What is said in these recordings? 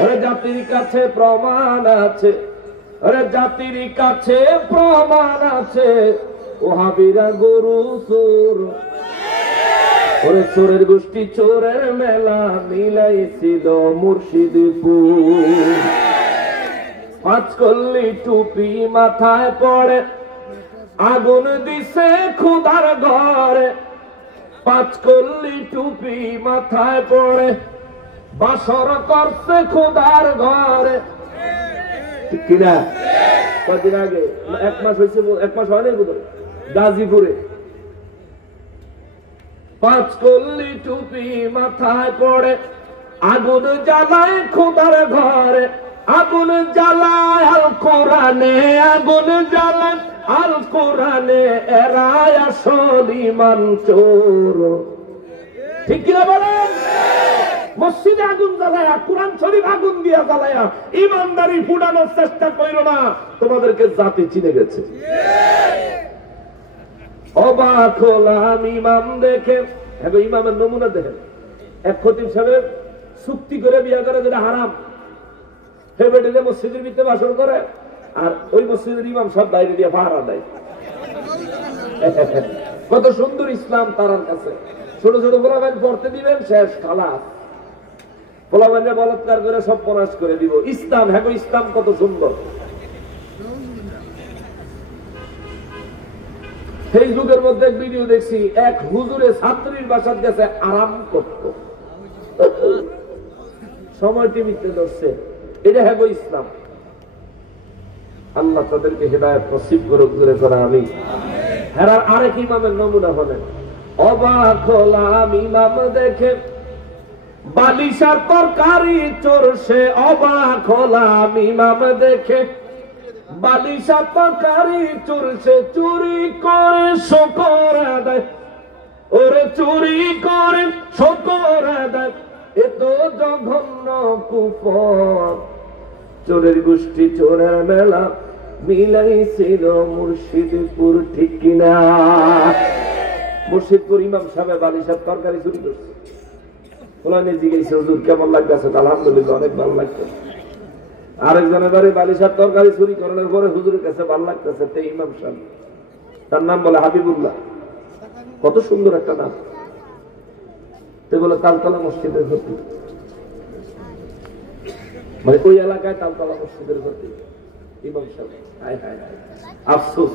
আরে জাতির কাছে প্রমাণ আছে, আরে জাতির কাছে প্রমাণ আছে, ওহাবিরা গরু চোর। ওরে চোরের গোষ্ঠী চোরের মেলা মিলাইছিল মুর্শিদপুর। পাঁচকল্লি টুপি মাথায় পড়ে আগুন দিছে খুদার ঘরে। পাঁচকল্লি টুপি মাথায় পড়ে বাসর করছে খুদার ঘরে। ঠিক কিনা? কদিন আগে 1 মাস হয়েছে, 1 মাস হয়নি বোধহয়, গাজীপুরে পাঁচকল্লি টুপি মাথায় পড়ে আগুন জ্বালায় খুদার ঘরে। আগুন জ্বালায় আল কোরআনে, আগুন জ্বালায় আল কোরআনে, এরাই আসল ঈমান চোর। ঠিক কিনা বলেন? মসজিদে আগুন জ্বালায়া, কোরআন শরীফ আগুন দিয়া জ্বালায়া ইমানদারি ফুটানোর চেষ্টা করো না, তোমাদেরকে জাতি চিনে গেছে। অবাক হলাম ইমাম দেখে। হ্যাঁ, ইমামের নমুনা দেখেন। এক খতিব সাহেব চুক্তি করে বিয়া করে, যেটা হারাম, ফেব্রুয়ারিতে মসজিদের ভিতরে বাসন করে, আর ওই মসজিদের ইমাম সব বাইরে দিয়ে ভাড়া দেয়। কত সুন্দর ইসলাম তার কাছে। ছোট ছোট পোলাপান পড়তে দিবেন, শেষ খালাস। পোলাপানে বলাৎকার করে সব পনাশ করে দিব। ইসলাম, হ্যাঁ ইসলাম কত সুন্দর। ফেসবুকের মধ্যে এক ভিডিও দেখছি, এক হুজুরে ছাত্রীর বাসার কাছে আরাম করত, সময় টিভিতে ধরছে। এটা হ্যাঁ ইসলাম। আল্লাহ তাদেরকে হেদায়েত নসিব করুক, দূরে করা আমি। হেরার আরেক ইমামের নমুনা হলেন। অবাক হলাম ইমাম দেখে বালিশার তরকারি চোরসে। অবাক হলাম ইমাম দেখে বালিশার তরকারি চোরসে। চুরি করে শকর আদায়, ওরে চুরি করে শকর আদায়, এ তো জঘন্য কুফর। চোরের গোষ্ঠী চোরের মেলা মিলাইছিল মুর্শিদপুর। ঠিক কিনা? মুর্শিদপুর ইমাম সাহেব বালিশার তরকারি চুরি করছে। কোরআনে জিজ্ঞেস হুজুর কেমন লাগতেছে? আলহামদুলিল্লাহ, অনেক ভালো লাগতেছে। আরেকজনের বাড়ি বালিশার তরকারি চুরি করানোর পরে হুজুরের কাছে ভালো লাগতেছে। তে ইমাম সাহেব, তার নাম বলে হাবিবুল্লাহ। কত সুন্দর একটা নাম। তে বলে তালতলা মসজিদের ভর্তি, মানে ওই এলাকায় তালতলা মসজিদের ভর্তি ইমাম সাহেব। হায় হায় হায়, আফসোস।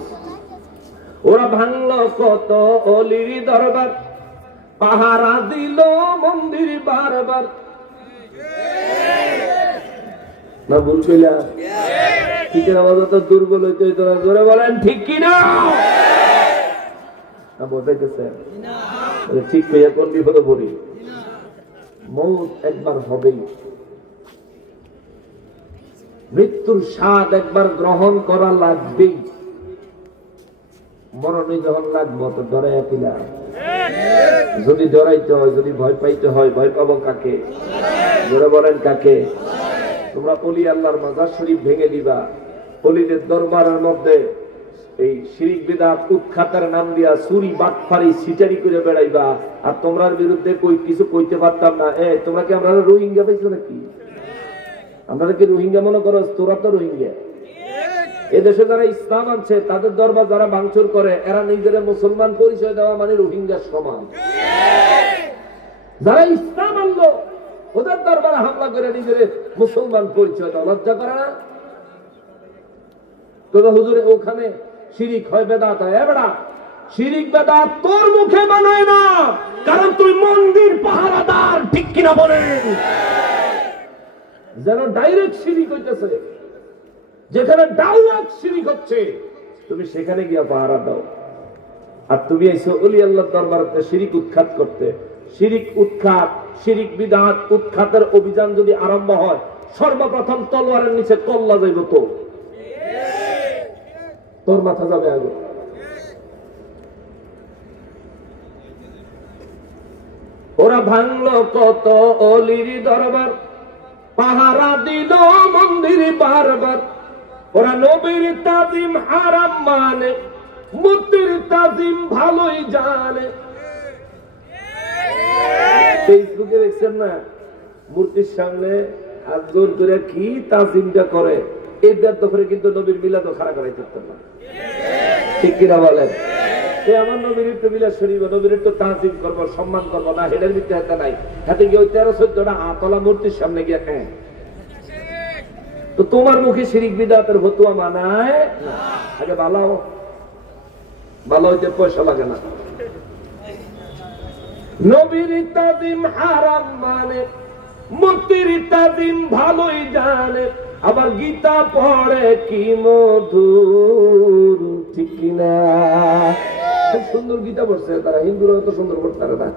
ওরা ভাঙলো কত অলির দরবার, পাহারা দিল মন্দির বারবার। না ভুল কইলাম? ঠিকের আওয়াজ তো দুর্বল হইতে হইতো না, জোরে বলেন ঠিক কিনা? না বোঝাইতেছে? ঠিক কইয়া কোন বিপদে পড়ি। মৌত একবার হবেই, মৃত্যুর স্বাদ একবার গ্রহণ করা লাগবেই। মরণে যখন লাগবো তো ডরাইয়া পিলা। যদি ডরাইতে হয়, যদি ভয় পাইতে হয়, ভয় পাবো কাকে? জোরে বলেন কাকে? তোমরা অলি আল্লাহর মাজার শরীফ ভেঙে দিবা, অলিদের দরবারের মধ্যে এই শিরিক বিদআত উৎখাতের নাম দিয়া চুরি বাটফারি সিটারি করে বেড়াইবা, আর তোমরার বিরুদ্ধে কই কিছু কইতে পারতাম না। তোমরা কি আমরা রোহিঙ্গা পাইছো নাকি? আমরা কি রোহিঙ্গা মনে করো? তোরা তো রোহিঙ্গা। এদেশে যারা ইসলাম আনছে তাদের দরবার যারা ভাঙচুর করে, এরা নিজেরা মুসলমান পরিচয় দেওয়া মানে রোহিঙ্গার সমান। যারা ইসলাম আনলো ওদের দরবারে হামলা করে নিজের মুসলমান পরিচয় দেওয়া লজ্জা করে না? তবে হুজুরে ওখানে শিরিক হয়, বেদাত হয়। এবারে শিরিক বেদাত তোর মুখে বানায় না, কারণ তুই মন্দির পাহারাদার। ঠিক কিনা বলেন? যেন ডাইরেক্ট শিরিক হইতেছে, যেখানে ডাইরেক্ট শিরিক হচ্ছে তুমি সেখানে গিয়া পাহারা দাও। আর তুমি এসে ওলি আল্লাহর দরবারে শিরিক উৎখাত করতে। শিরিক উৎখাত, শিরিক বিদআত উৎখাতের অভিযান যদি আরম্ভ হয়, সর্বপ্রথম তলোয়ারের নিচে কল্লা যাইব, তো তোর মাথা যাবে আগে। ওরা ভাঙলো কত অলির দরবার, পাহারা দিল মন্দির বারবার। ওরা নবীর তাজিম হারাম মানে, মূর্তির তাজিম ভালোই জানে। ফেসবুকে দেখছেন না, মূর্তির সামনে আর জোর করে কি তাজিমটা করে এদের তো করে কিন্তু নবীর মিলাদও খাড়া করাই থাকতেন না, ঠিক কিনা বলেন? আমার নবীর একটু মিলাদ শরীফ, নবীর একটু তাজিম করবো, সম্মান করবো না, হেডের ভিতরে হাতে নাই, হাতে গিয়ে ওই 13-14টা আতলা মূর্তির সামনে গিয়ে হ্যাঁ। তো তোমার মুখে শিরিক বিদআতের ফতোয়া মানায় না। আগে ভালো ভালো হইতে পয়সা লাগে না। নবীর তাজিম হারাম মানে মূর্তির তাজিম ভালোই জানে, আবার গীতা পড়ে কি মধুর, ঠিক কিনা? খুব সুন্দর গীতা পড়ছে তারা, হিন্দুরা তো সুন্দর পড়তে পারে না।